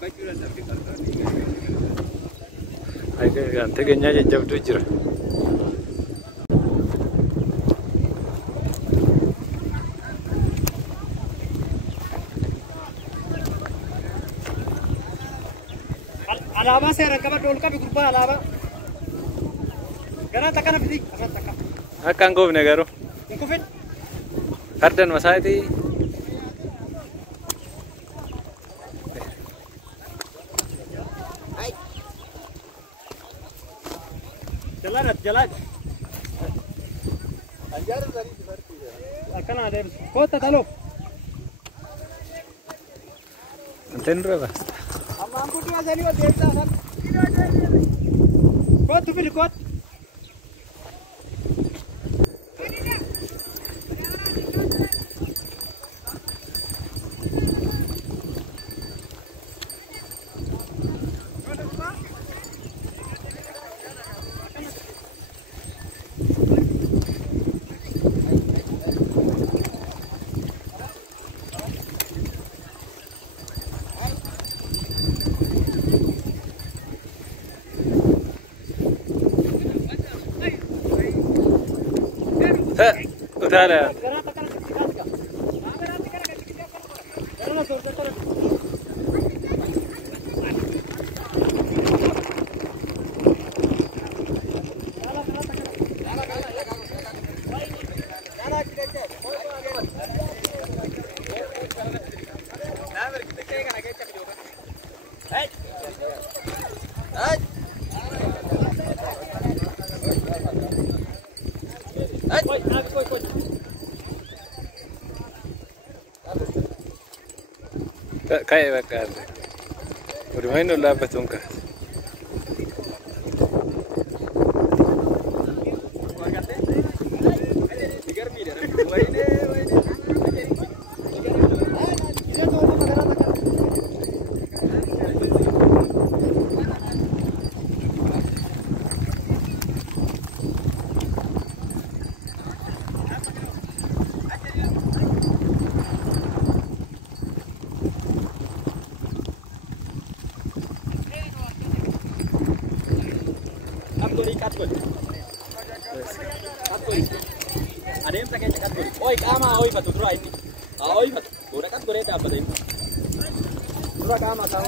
Gante keenya jajjabduu jira. Alaabaa seeraan qabadhu ol qabi gurbaa alaabaa. Garaa takka na fidi. Akka hin goofne garuu. Hin kufin. Fardan masaatii. Jalan. Anjar dari seperti ya. Akan ada kota talo. Anten berapa? Amangku dia jadi wa desa kan. Kot tu pilih kot. Utara. Kayak bakar. Udah main ulah betungkas. Ada yang pakai cekat gori. Oi, kama oi batu dua ini. Oi batu. Udah kan gori apa tadi? Dua kama kau.